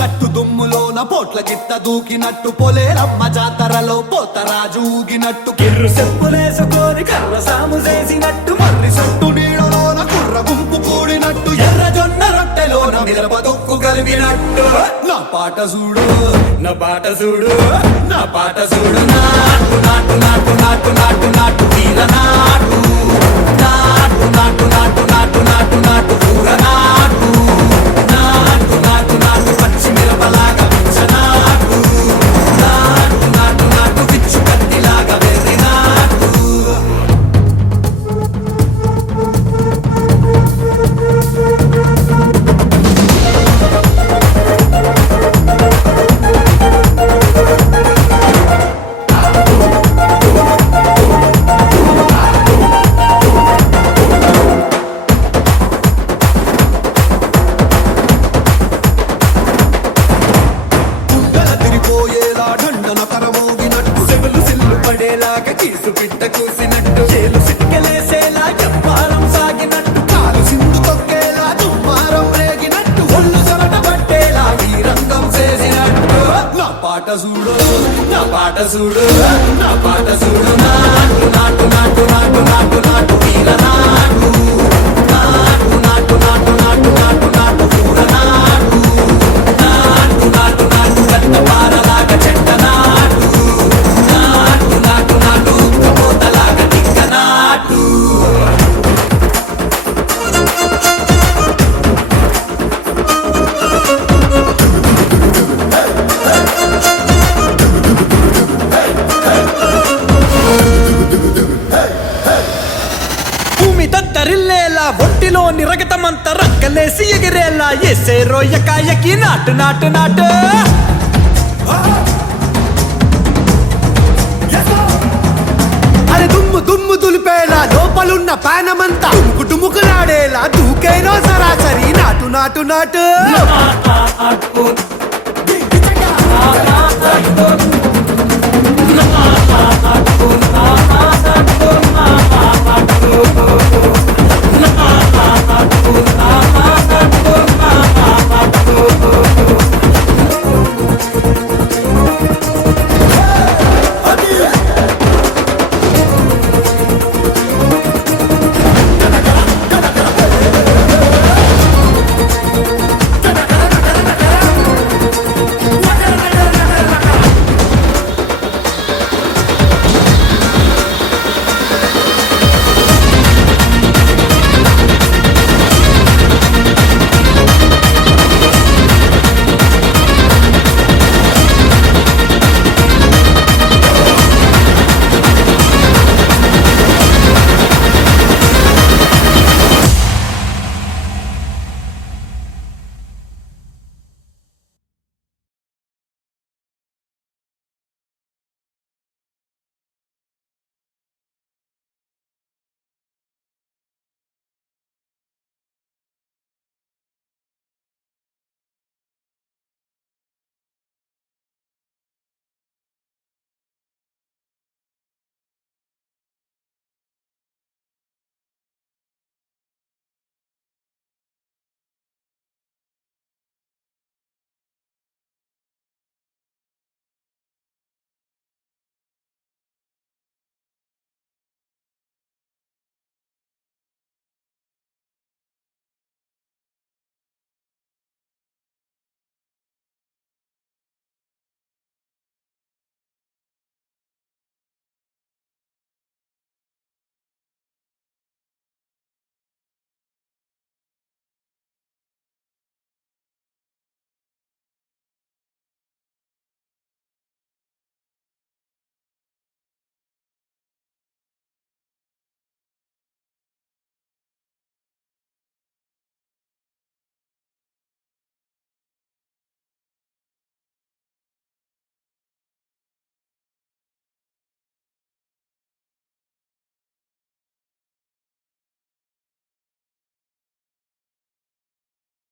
గట్టు దుమ్ములోన పోట్ల గిట్ట దూకినట్టు పొలేరమ్మ జాతరలో పోతరాజు ఊగినట్టు కిర్రు చెప్పులేసుకొని కర్ర సాము చేసినట్టు మర్రి సొట్టు నీడలోన కుర్ర గుంపు కూడినట్టు ఎర్ర జొన్న రొట్టెలోన మిరప దొక్కు కలిపినట్టు నా పాట చూడు నా పాట చూడు నా పాట చూడు నాటు నాటు నాటు నాటు నాటు నాటు వీర నాటు నాటు నాటు నాటు నాటు నాటు నాటు ఊర నాటు నాటు నాటు నాటు పచ్చి మిరపలాగా నాటు నాటు నాటు నాటు పిచ్చు కత్తిలాగా వెర్రి నాటు కీసు పిట్ట కూసినట్టు చేలు సిక్కలేసేలా చెప్పారం సాగినట్టు కాలు సింధు తొక్కేలా దుమ్మారం రేగినట్టు ఒళ్ళు చెమట పట్టేలా ఈ రంగం చేసినట్టు నా పాట చూడు నా పాట చూడు నా పాట చూడు నాటు నాటు నాటు నాటు నాటు నాటు వీర నాటు నాటు నాటు నాటు నాటు నాటు నాటు ఊర నాటు నాటు నాటు నాటు పెద్ద పారలాగా చెట్ట నాటు నాటు నాటు నాటు కపోతలాగా టిక్క నాటు భూమి దద్దరిల్లేలా ఒంటిలో నిరగతమంత రక్కలేసి ఎగిరేలా ఎసే రోయకాయకి నాటు నాటు నాటు అరే దుమ్ము దుమ్ము దులిపేలా లోపలున్న పానమంతా డుముకులాడేలా దూకేనో సరాసరి నాటు నాటు నాటు